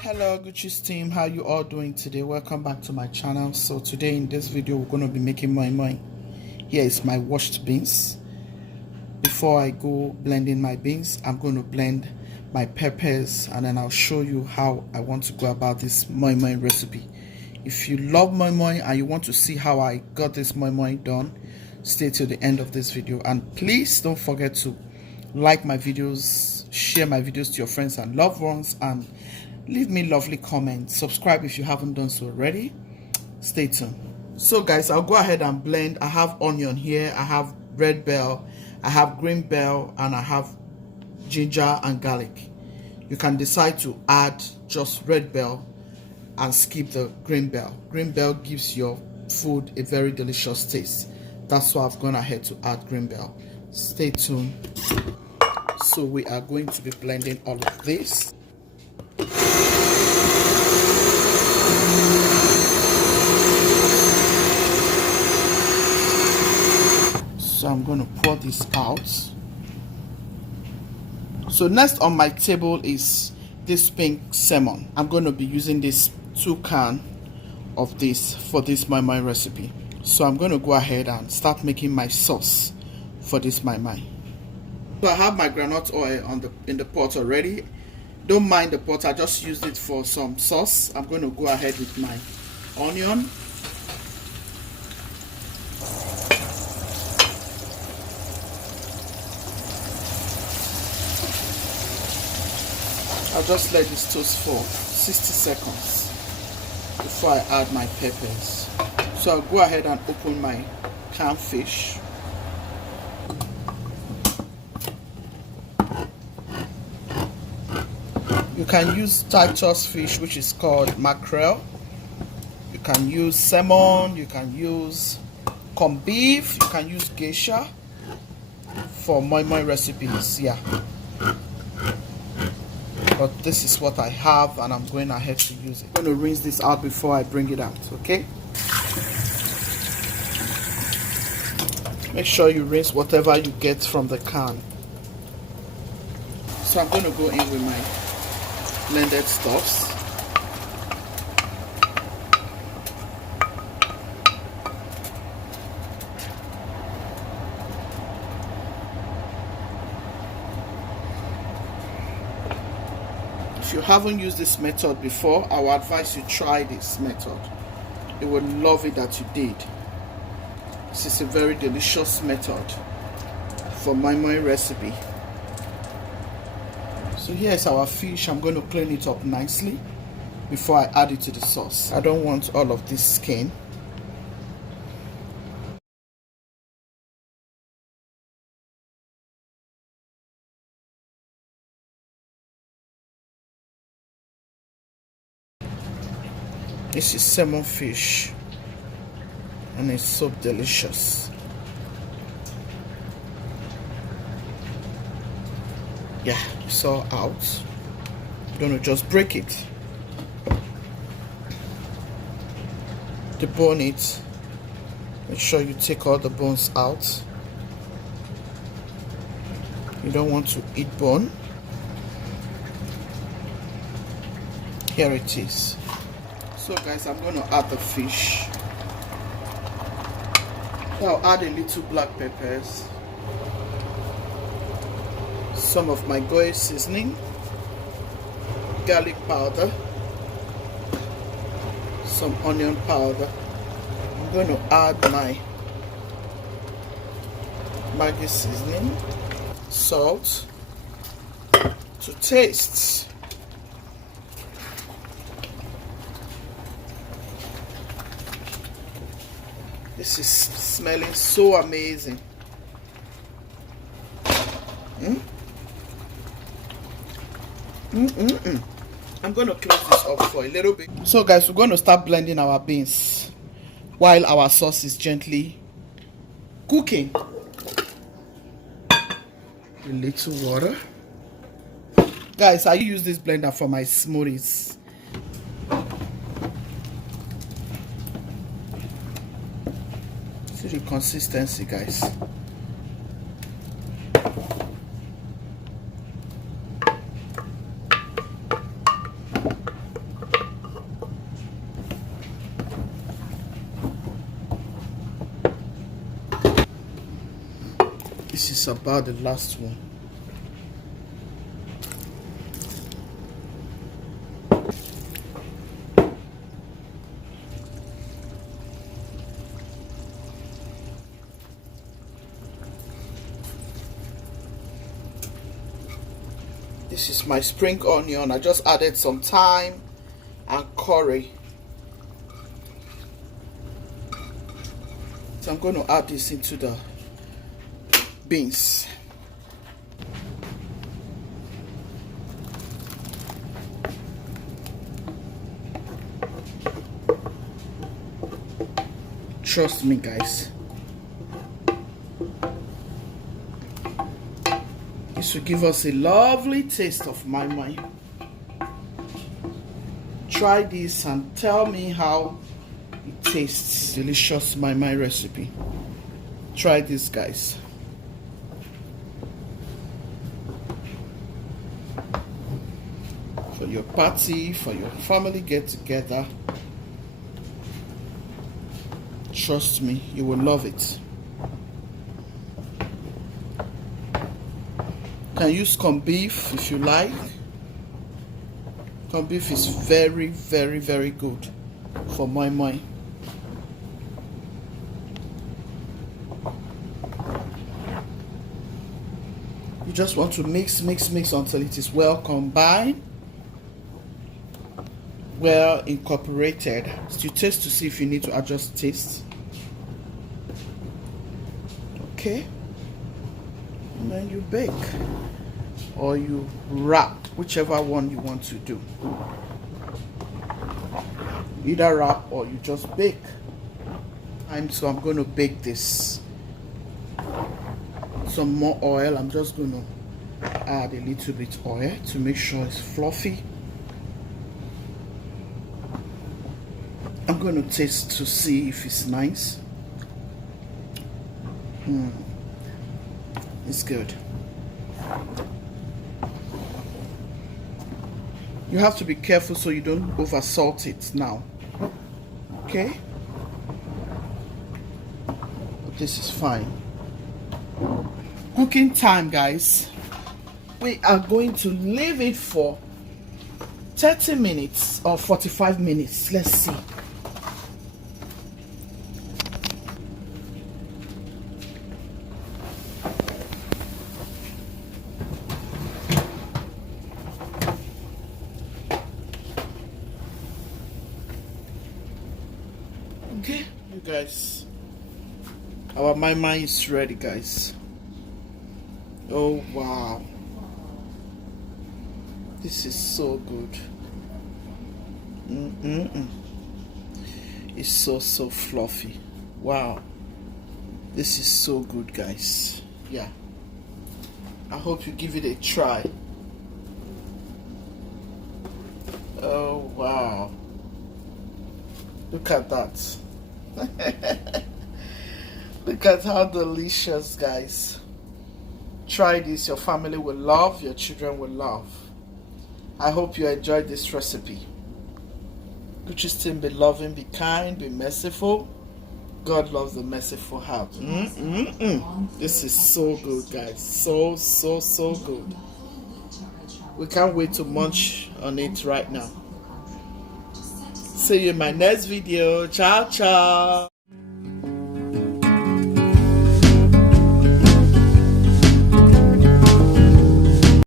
Hello Gucci's team, how you all doing today? Welcome back to my channel. So today in this video we're going to be making moi moi. Here is my washed beans. Before I go blending my beans, I'm going to blend my peppers and then I'll show you how I want to go about this moi moi recipe. If you love moi moi and you want to see how I got this moi moi done, stay till the end of this video, and please don't forget to like my videos, share my videos to your friends and loved ones, and leave me lovely comments. Subscribe if you haven't done so already. Stay tuned. So guys, I'll go ahead and blend. I have onion here, I have red bell, I have green bell, and I have ginger and garlic. You can decide to add just red bell and skip the green bell. Green bell gives your food a very delicious taste. That's why I've gone ahead to add green bell. Stay tuned. So we are going to be blending all of this. So I'm going to pour this out. So next on my table is this pink salmon. I'm going to be using this 2 can of this for this moi moi recipe. So I'm going to go ahead and start making my sauce for this moi moi. So I have my groundnut oil in the pot already. Don't mind the pot, I just used it for some sauce. I'm going to go ahead with my onion. I'll just let this toast for 60 seconds before I add my peppers. So I'll go ahead and open my canned fish. You can use Titus fish, which is called mackerel. You can use salmon, you can use corned beef, you can use geisha for moi moi recipes. Yeah. But this is what I have and I'm going ahead to use it. I'm going to rinse this out before I bring it out, okay? Make sure you rinse whatever you get from the can. So I'm going to go in with my blended stuffs. If you haven't used this method before, I would advise you try this method. You will love it that you did. This is a very delicious method for moi moi recipe. So here's our fish. I'm going to clean it up nicely before I add it to the sauce. I don't want all of this skin. This is salmon fish and it's so delicious. Yeah, it's all out. I'm gonna just break it, debone it. Make sure you take all the bones out. You don't want to eat bone. Here it is. So guys, I'm going to add the fish. I'll add a little black peppers, some of my goy seasoning, garlic powder, some onion powder. I'm going to add my Maggi seasoning, salt to taste. This is smelling so amazing. I'm going to close this up for a little bit. So guys, we're going to start blending our beans while our sauce is gently cooking. A little water. Guys, I use this blender for my smoothies. See the consistency, guys. is about the last one. This is my spring onion. I just added some thyme and curry. So I'm going to add this into the beans. Trust me, guys. This will give us a lovely taste of Moi Moi. Try this and tell me how it tastes. Delicious Moi Moi recipe. Try this, guys. For your party, for your family get together. Trust me, you will love it. Can use corned beef if you like. Corned beef is very, very, very good for Moi Moi. You just want to mix until it is well combined, well incorporated. So you taste to see if you need to adjust taste. Okay, and then you bake or you wrap, whichever one you want to do. Either wrap or you just bake. So I'm going to bake this. Some more oil. I'm just going to add a little bit oil to make sure it's fluffy. I'm going to taste to see if it's nice. It's good. You have to be careful so you don't over salt it now. Okay? But this is fine. Cooking time, guys. We are going to leave it for 30 minutes or 45 minutes. Let's see. Okay, you guys, our Moi Moi is ready, guys. Oh wow, this is so good. It's so fluffy. Wow, this is so good, guys. Yeah, I hope you give it a try. Oh wow, look at that. Look at how delicious, guys. Try this. Your family will love, your children will love. I hope you enjoyed this recipe. Could you still be loving, be kind, be merciful? God loves the merciful heart. This is so good, guys. So good. We can't wait to munch on it right now. See you in my next video. Ciao, ciao.